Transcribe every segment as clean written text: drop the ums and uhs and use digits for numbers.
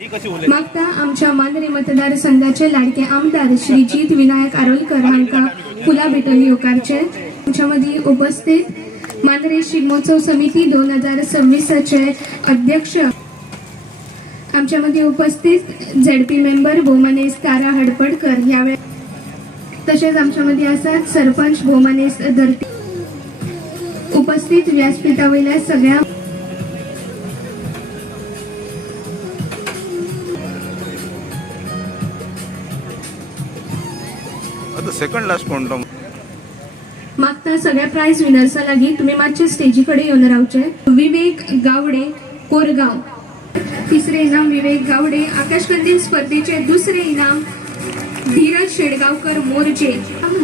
मागता आमच्या मांद्रे मतदारसंघाचे लाडके आमदार श्रीजित विनायक आरोलकर हांका फुला भेटून येवकारचे आमच्यामध्ये उपस्थित मांद्रे शिगमोत्सव समिती 2026 अध्यक्ष आमच्यामध्ये उपस्थित झेडपी मेंबर भोमानेस तारा हडपडकर यावेळी तसेच आमच्यामध्ये असतात सरपंच भोमानेस धरती उपस्थित व्यासपीठावरील सगळ्या सेकंड लास्ट कोणतो मागता सगळ्या प्राइज विनर्सा लागी तुम्ही मागच्या स्टेजीकडे येऊन रावचे। विवेक गावडे कोरगाव, तिसरे इनाम विवेक गावडे। आकाशकंदील स्पर्धेचे दुसरे इनाम धीरज शेडगावकर मोर्चे।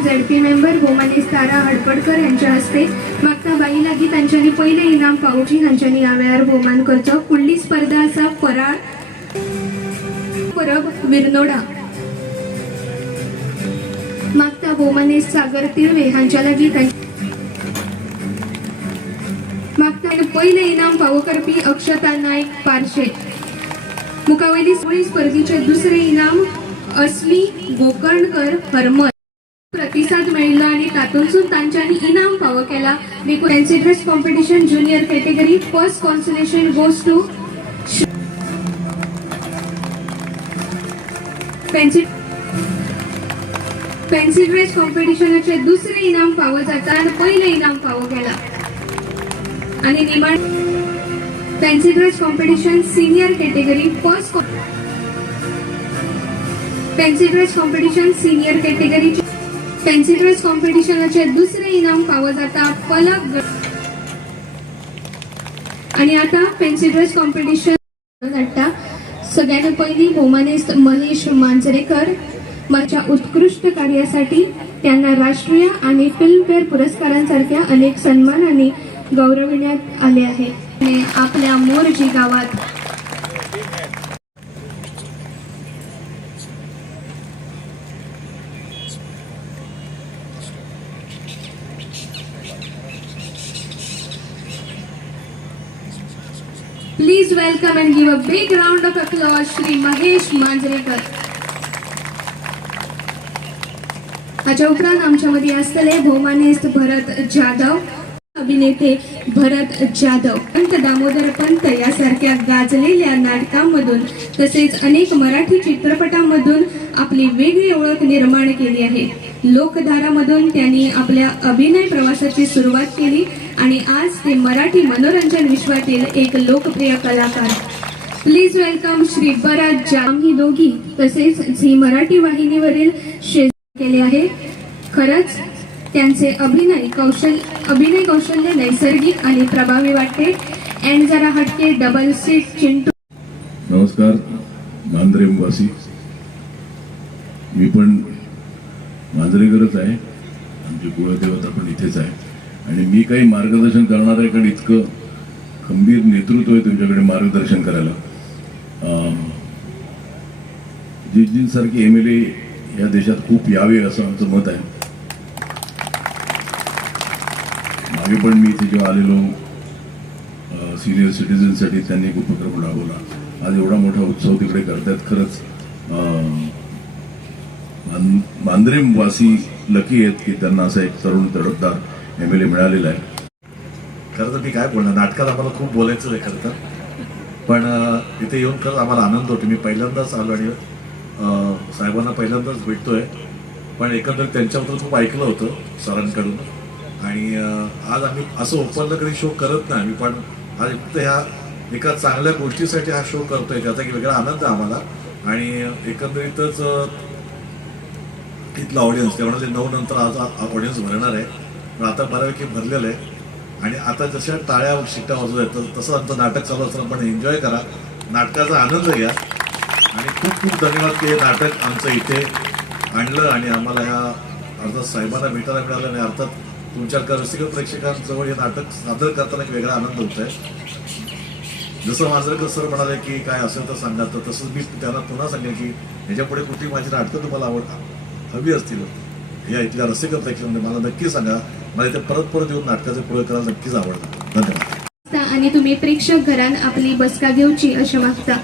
झेडपी मेंबर भोमानेस तारा हडपडकर यांच्या हस्ते मागता बाई लागी त्यांच्यानी पहिले इनाम पावची हांच्यानी यावेळार भोवमान करचो। फुडली स्पर्धा असा फराळ परब विरनोडा मागता भोमानेस सागर तिळवे हांच्या लागी मागता पहिले इनाम फावो करपी अक्षता नाईक पारशे। मुखावयली स्पर्धेचे दुसरे इनाम असली गोकर्णकर हरमल प्रतिसाद मेळिल्लो आणि तातूंतसून तांच्यांनी इनाम फावो केला। Fancy dress competition junior category first consolation goes to fancy dress कॉम्पिटिशनाचे दुसरे इनाम फावो जाता आणि पहिले इनाम फावो केला आणि निमाण fancy dress competition senior category first fancy dress competition senior category fancy dress कॉम्पिटिशनाचे दुसरे इनाम फावो जाता पलक आणि आता फॅन्सी ड्रेस कॉम्पिटिशन जाता सगळ्यांनी पहिली भोमानेस महेश मांजरेकर माझ्या उत्कृष्ट कार्यासाठी त्यांना राष्ट्रीय आणि फिल्मफेअर पुरस्कारांसारख्या अनेक सन्मानांनी गौरविण्यात आले आहे। आपल्या मोरजी गावात please welcome and give a big round of applause Shri Mahesh Manjrekar. हाच्या उपरांत आमच्यामध्ये असतले भोमानेस भरत जाधव, अभिनेते भरत जाधव, पंत दामोदर पंत यासारख्या गाजलेल्या नाटकांमधून तसेच अनेक मराठी चित्रपटांमधून आपली वेगळी ओळख निर्माण केली आहे। लोकधारामधून त्यांनी आपल्या अभिनय प्रवासाची सुरुवात केली आणि आज ते मराठी मनोरंजन विश्वातील एक लोकप्रिय कलाकार। Please welcome Shri Bharat Jadhav. ही दोघी तसेच झी मराठी वाहिनीवरील केले आहे। खरंच त्यांचे अभिनय कौशल्य नैसर्गिक आणि प्रभावी वाटते। एंड जरा हटके डबल सीट चिंटू। नमस्कार मांद्रे वासी, मी पण मांजरेकरच आहे, आमची कुळदेवता पण इथेच आहे आणि मी काही मार्गदर्शन करणार आहे कारण इतकं खंबीर नेतृत्व आहे तुमच्याकडे मार्गदर्शन करायला। जिजींसारखे MLA या देशात खूप यावे असं आमचं मत आहे। मागे पण मी इथे जेव्हा आलेलो सिनियर सिटीजनसाठी त्यांनी एक उपक्रम राबवला। आज एवढा मोठा उत्सव तिकडे करतात, खरंच मांद्रे वासी लकी आहेत की त्यांना असा एक तरुण तडफदार MLA मिळालेला आहे। खरं तर मी काय बोलणार, नाटकात आम्हाला खूप बोलायचं आहे खरं तर, पण इथे येऊन खरंच आम्हाला आनंद होतो। मी पहिल्यांदाच आलो आणि साहेबांना पहिल्यांदाच भेटतोय, पण एकंदरीत त्यांच्याबद्दल खूप ऐकलं होतं सरांकडून आणि आज आम्ही असं ओपनला कधी शो करत नाही आम्ही, पण आज फक्त ह्या एका चांगल्या गोष्टीसाठी हा शो करतोय त्याचा एक वेगळा आनंद आहे आम्हाला। आणि एकंदरीतच तिथला ऑडियन्स त्यामुळे 9 नंतर आज ऑडियन्स भरणार आहे, पण आता बऱ्यापैकी भरलेलं आहे आणि आता जशा टाळ्या शिट्ट्या वाजवत आहेत तसं आमचं नाटक चालू असताना पण एन्जॉय करा, नाटकाचा आनंद घ्या आणि खूप खूप धन्यवाद की हे नाटक आमचं इथे आणलं आणि आम्हाला ह्या अर्थात साहेबांना भेटायला मिळालं आणि अर्थात तुमच्या रसिक प्रेक्षकांजवळ हे नाटक सादर करताना एक वेगळा आनंद होत आहे। जसं मांजरेकर सर म्हणाले की काय असेल तर सांगा, तर तसंच मी त्यांना पुन्हा सांगेन की ह्याच्यापुढे कुठली माझी नाटकं तुम्हाला हवी असतील या इथल्या रसिक प्रेक्षकांमध्ये मला नक्की सांगा, मला इथे परत येऊन नाटकाचे प्रयोग करायला नक्कीच आवडतं। धन्यवाद। आणि तुम्ही प्रेक्षक घरान आपली बसका घेऊची अशें मागता।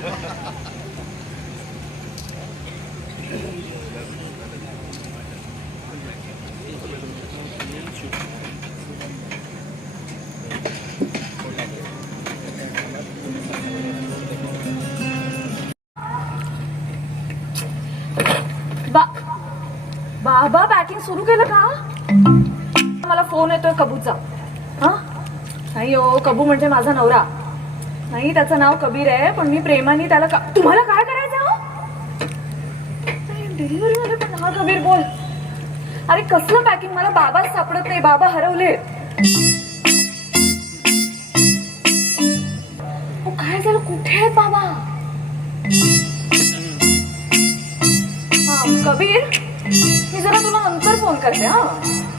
बाबा पॅकिंग सुरू केलं का? मला फोन येतोय कबूचा. हा नाही हो, कबू म्हणजे माझा नवरा नाही, त्याचं नाव कबीर आहे, पण मी प्रेमाने त्याला तुम्हाला काय करायचं? डिलिव्हरी मध्ये पण हा कबीर बोल. अरे कसलं पॅकिंग? मला बाबाच सापडत नाही, बाबा हरवले. काय झालं? कुठे आहेत बाबा? हा कबीर, मी जरा तुला नंतर फोन करते. हा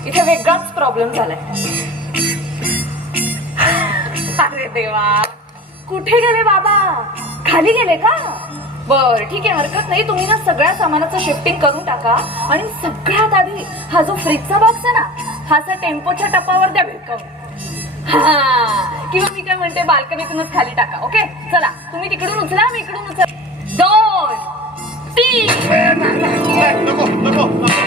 इथे वेगळाच प्रॉब्लेम झालाय. अरे देवा, कुठे गेले बाबा? खाली गेले का? बर ठीक आहे, हरकत नाही. तुम्ही ना सगळ्या सामानाचं शिफ्टिंग करून टाका आणि सगळ्यात आधी हा जो फ्रीजचा बॉक्स आहे ना, हा असा टेम्पोच्या टपावर द्या भिरकावून. हा किंवा मी काय म्हणते, बाल्कनीतूनच खाली टाका. ओके चला, तुम्ही तिकडून उचला, मी इकडून उचल. 2 3 नको नको नको